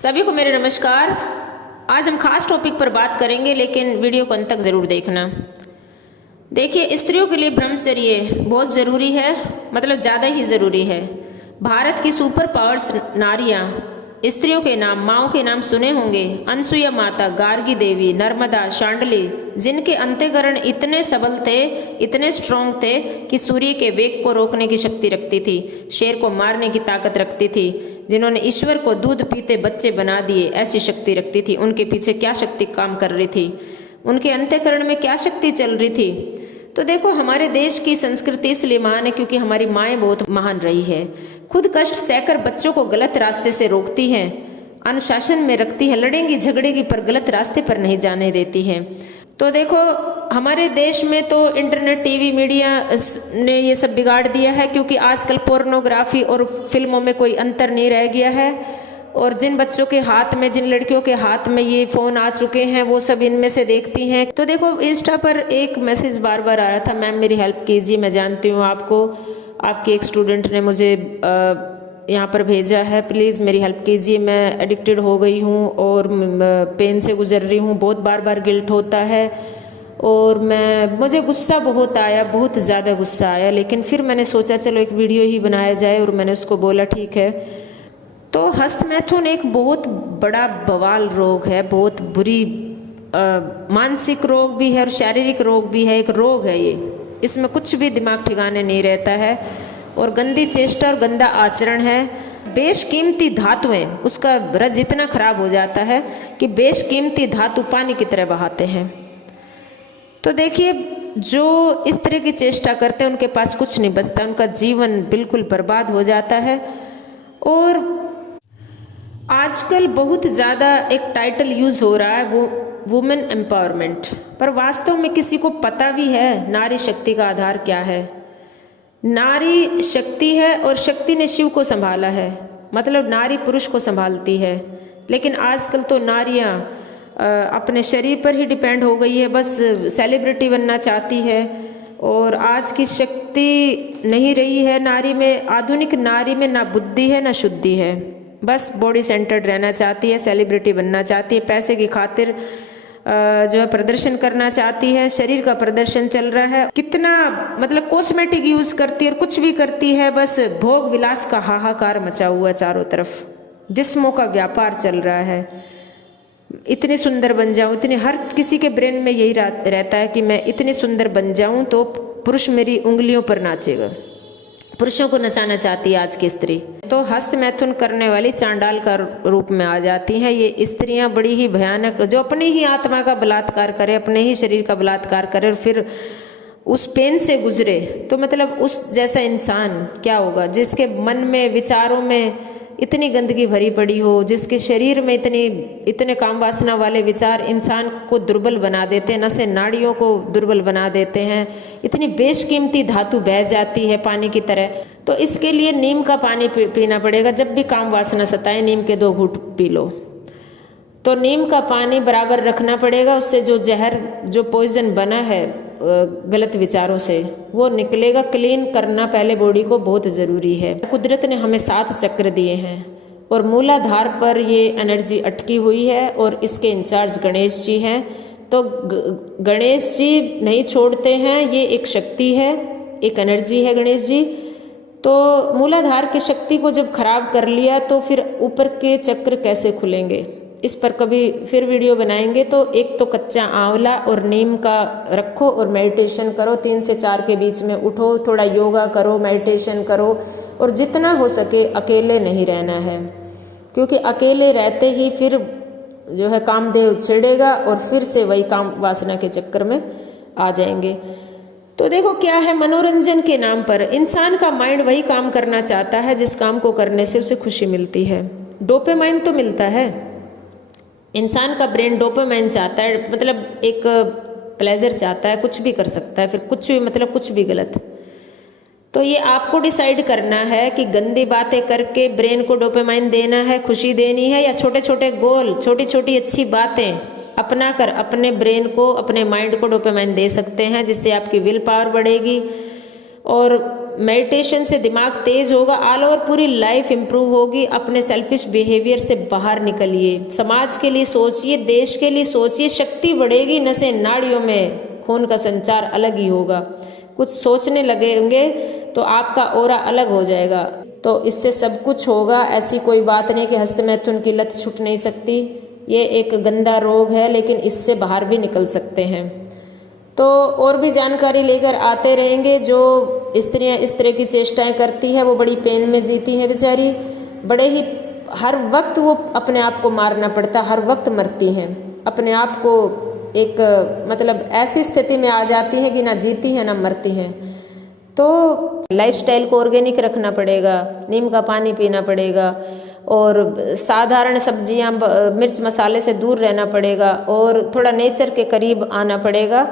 सभी को मेरे नमस्कार। आज हम खास टॉपिक पर बात करेंगे, लेकिन वीडियो को अंत तक ज़रूर देखना। देखिए, स्त्रियों के लिए ब्रह्मचर्य बहुत ज़रूरी है, मतलब ज़्यादा ही ज़रूरी है। भारत की सुपर पावर्स नारियाँ, स्त्रियों के नाम, माँओं के नाम सुने होंगे। अनसुईया माता, गार्गी देवी, नर्मदा, शांडली, जिनके अंतःकरण इतने सबल थे, इतने स्ट्रोंग थे कि सूर्य के वेग को रोकने की शक्ति रखती थी, शेर को मारने की ताकत रखती थी, जिन्होंने ईश्वर को दूध पीते बच्चे बना दिए, ऐसी शक्ति रखती थी। उनके पीछे क्या शक्ति काम कर रही थी, उनके अंतःकरण में क्या शक्ति चल रही थी। तो देखो, हमारे देश की संस्कृति इसलिए महान है क्योंकि हमारी माएँ बहुत महान रही है। खुद कष्ट सहकर बच्चों को गलत रास्ते से रोकती हैं, अनुशासन में रखती है, लड़ेंगी झगड़ेगी पर गलत रास्ते पर नहीं जाने देती हैं। तो देखो, हमारे देश में तो इंटरनेट, टीवी, मीडिया ने ये सब बिगाड़ दिया है, क्योंकि आजकल पोर्नोग्राफी और फिल्मों में कोई अंतर नहीं रह गया है। और जिन बच्चों के हाथ में, जिन लड़कियों के हाथ में ये फ़ोन आ चुके हैं, वो सब इनमें से देखती हैं। तो देखो, इंस्टा पर एक मैसेज बार बार आ रहा था, मैम मेरी हेल्प कीजिए, मैं जानती हूँ आपको, आपकी एक स्टूडेंट ने मुझे यहाँ पर भेजा है, प्लीज़ मेरी हेल्प कीजिए, मैं एडिक्टेड हो गई हूँ और पेन से गुजर रही हूँ, बहुत बार बार गिल्ट होता है और मुझे गुस्सा बहुत आया, बहुत ज़्यादा गुस्सा आया। लेकिन फिर मैंने सोचा चलो एक वीडियो ही बनाया जाए, और मैंने उसको बोला ठीक है। तो हस्तमैथुन एक बहुत बड़ा बवाल रोग है, बहुत बुरी मानसिक रोग भी है और शारीरिक रोग भी है, एक रोग है ये। इसमें कुछ भी दिमाग ठिकाने नहीं रहता है और गंदी चेष्टा और गंदा आचरण है। बेशकीमती धातुएं, उसका रज इतना खराब हो जाता है कि बेशकीमती धातु पानी की तरह बहाते हैं। तो देखिए, जो इस तरह की चेष्टा करते हैं उनके पास कुछ नहीं बचता, उनका जीवन बिल्कुल बर्बाद हो जाता है। और आजकल बहुत ज़्यादा एक टाइटल यूज़ हो रहा है, वो वुमेन एम्पावरमेंट, पर वास्तव में किसी को पता भी है नारी शक्ति का आधार क्या है? नारी शक्ति है और शक्ति ने शिव को संभाला है, मतलब नारी पुरुष को संभालती है। लेकिन आजकल तो नारियां अपने शरीर पर ही डिपेंड हो गई है, बस सेलिब्रिटी बनना चाहती है और आज की शक्ति नहीं रही है नारी में। आधुनिक नारी में ना बुद्धि है ना शुद्धि है, बस बॉडी सेंटर्ड रहना चाहती है, सेलिब्रिटी बनना चाहती है, पैसे की खातिर जो है प्रदर्शन करना चाहती है, शरीर का प्रदर्शन चल रहा है, कितना मतलब कॉस्मेटिक यूज करती है और कुछ भी करती है, बस भोग विलास का हाहाकार मचा हुआ है चारों तरफ, जिस्मों का व्यापार चल रहा है। इतनी सुंदर बन जाऊं, इतनी, हर किसी के ब्रेन में यही रहता है कि मैं इतनी सुंदर बन जाऊं तो पुरुष मेरी उंगलियों पर नाचेगा। पुरुषों को नचाना चाहती है आज की स्त्री। तो हस्तमैथुन करने वाली चांडाल का रूप में आ जाती हैं ये स्त्रियां, बड़ी ही भयानक, जो अपनी ही आत्मा का बलात्कार करे, अपने ही शरीर का बलात्कार करे और फिर उस पेन से गुजरे। तो मतलब उस जैसा इंसान क्या होगा जिसके मन में, विचारों में इतनी गंदगी भरी पड़ी हो, जिसके शरीर में इतने काम वासना वाले विचार इंसान को दुर्बल बना देते हैं, नसें नाड़ियों को दुर्बल बना देते हैं, इतनी बेशकीमती धातु बह जाती है पानी की तरह। तो इसके लिए नीम का पानी पीना पड़ेगा। जब भी काम वासना सताए, नीम के 2 घूंट पी लो। तो नीम का पानी बराबर रखना पड़ेगा, उससे जो जहर, जो पॉइजन बना है गलत विचारों से, वो निकलेगा। क्लीन करना पहले बॉडी को बहुत ज़रूरी है। कुदरत ने हमें 7 चक्र दिए हैं और मूलाधार पर ये एनर्जी अटकी हुई है और इसके इंचार्ज गणेश जी हैं। तो गणेश जी नहीं छोड़ते हैं, ये एक शक्ति है, एक एनर्जी है गणेश जी। तो मूलाधार की शक्ति को जब खराब कर लिया तो फिर ऊपर के चक्र कैसे खुलेंगे, इस पर कभी फिर वीडियो बनाएंगे। तो एक तो कच्चा आंवला और नीम का रखो और मेडिटेशन करो, 3 से 4 के बीच में उठो, थोड़ा योगा करो, मेडिटेशन करो, और जितना हो सके अकेले नहीं रहना है, क्योंकि अकेले रहते ही फिर जो है कामदेव छेड़ेगा और फिर से वही काम वासना के चक्कर में आ जाएंगे। तो देखो क्या है, मनोरंजन के नाम पर इंसान का माइंड वही काम करना चाहता है जिस काम को करने से उसे खुशी मिलती है। डोपामाइन तो मिलता है, इंसान का ब्रेन डोपामाइन चाहता है, मतलब एक प्लेजर चाहता है, कुछ भी कर सकता है, फिर कुछ भी, मतलब कुछ भी गलत। तो ये आपको डिसाइड करना है कि गंदी बातें करके ब्रेन को डोपामाइन देना है, खुशी देनी है, या छोटे छोटे गोल, छोटी छोटी अच्छी बातें अपना कर अपने ब्रेन को, अपने माइंड को डोपामाइन दे सकते हैं, जिससे आपकी विल पावर बढ़ेगी। और मेडिटेशन से दिमाग तेज होगा, ऑल ओवर पूरी लाइफ इम्प्रूव होगी। अपने सेल्फिश बिहेवियर से बाहर निकलिए, समाज के लिए सोचिए, देश के लिए सोचिए, शक्ति बढ़ेगी, नसें नाड़ियों में खून का संचार अलग ही होगा। कुछ सोचने लगेंगे तो आपका ऑरा अलग हो जाएगा। तो इससे सब कुछ होगा, ऐसी कोई बात नहीं कि हस्तमैथुन की लत छूट नहीं सकती। ये एक गंदा रोग है, लेकिन इससे बाहर भी निकल सकते हैं। तो और भी जानकारी लेकर आते रहेंगे। जो स्त्रियां इस तरह की चेष्टाएं करती है वो बड़ी पेन में जीती हैं बेचारी, बड़े ही हर वक्त वो अपने आप को मारना पड़ता, हर वक्त मरती हैं, अपने आप को एक मतलब ऐसी स्थिति में आ जाती है कि ना जीती हैं ना मरती हैं। तो लाइफस्टाइल को ऑर्गेनिक रखना पड़ेगा, नीम का पानी पीना पड़ेगा और साधारण सब्जियां मिर्च मसाले से दूर रहना पड़ेगा और थोड़ा नेचर के करीब आना पड़ेगा।